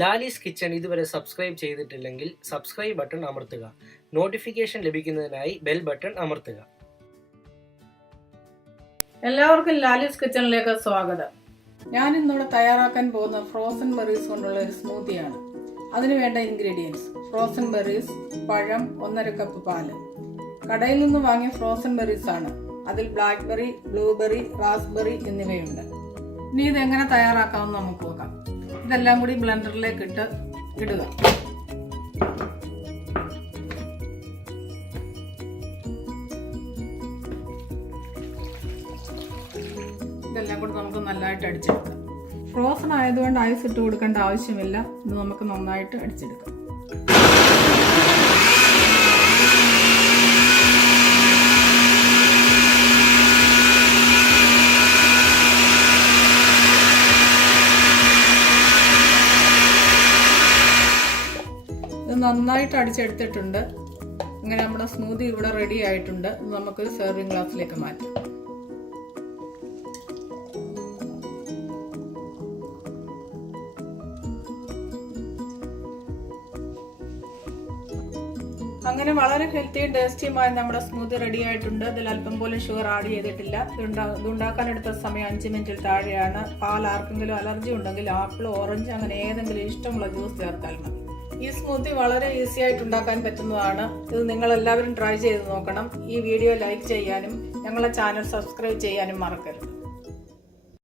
Lalees kitchen ഇതുവരെ subscribe ചെയ്തിട്ടില്ലെങ്കിൽ subscribe button അമർത്തുക. നോട്ടിഫിക്കേഷൻ ലഭിക്കുന്നതിനായി ബെൽ ബട്ടൺ അമർത്തുക. എല്ലാവർക്കും ലാലീസ് കിച്ചണിലേക്ക് സ്വാഗതം. ഞാൻ ഇന്നിവിടെ തയ്യാറാക്കാൻ പോകുന്ന ഫ്രോസൺ ബെറീസ് കൊണ്ടുള്ള ഒരു സ്മൂത്തിയാണ്. അതിന് വേണ്ട ഇൻഗ്രീഡിയൻസ്: ഫ്രോസൺ ബെറീസ്, പഴം, 1.5 കപ്പ് പാല്. കടയിൽ നിന്ന് വാങ്ങിയ ഫ്രോസൺ ബെറീസ് ആണ്. അതിൽ ബ്ലാക്ക്ബെറി, ബ്ലൂബെറി, റാസ്ബെറി എന്നിവയുണ്ട്. ഇനി ഇതെങ്ങനെ തയ്യാറാക്കാമെന്ന് നമുക്ക് നോക്കാം. ഇതെല്ലാം കൂടി ബ്ലെൻഡറിലേക്ക് ഇടുക. ഇതെല്ലാം കൂടി നമുക്ക് നല്ലതായിട്ട് അടിച്ചെടുക്കാം. ഫ്രോസൺ ആയതുകൊണ്ട് ഐസ് ഇട്ട് കൊടുക്കേണ്ട ആവശ്യമില്ല. ഇത് നമുക്ക് നന്നായിട്ട് അടിച്ചെടുക്കാം. ഇത് നന്നായിട്ട് അടിച്ചെടുത്തിട്ടുണ്ട്. ഇങ്ങനെ നമ്മുടെ സ്മൂത്തി ഇവിടെ റെഡി ആയിട്ടുണ്ട്. നമുക്കൊരു സെർവിങ് ഗ്ലാസ്സിലേക്ക് മാറ്റാം. അങ്ങനെ വളരെ ഹെൽത്തിയും ടേസ്റ്റിയുമായ നമ്മുടെ സ്മൂത്തി റെഡി ആയിട്ടുണ്ട്. ഇതിൽ അല്പം പോലും ഷുഗർ ആഡ് ചെയ്തിട്ടില്ല. ഇത് ഉണ്ടാക്കാനെടുത്ത സമയം 5 മിനിറ്റിൽ താഴെയാണ്. പാൽ ആർക്കെങ്കിലും അലർജി ഉണ്ടെങ്കിൽ ആപ്പിൾ, ഓറഞ്ച് അങ്ങനെ ഏതെങ്കിലും ഇഷ്ടമുള്ള ജ്യൂസ് ചേർത്താൽ മതി. ഈ സ്മൂത്തി വളരെ ഈസി ആയിട്ട് ഉണ്ടാക്കാൻ പറ്റുന്നതാണ്. ഇത് നിങ്ങൾ എല്ലാവരും ട്രൈ ചെയ്ത് നോക്കണം. ഈ വീഡിയോ ലൈക്ക് ചെയ്യാനും ഞങ്ങളെ ചാനൽ സബ്സ്ക്രൈബ് ചെയ്യാനും മറക്കരുത്.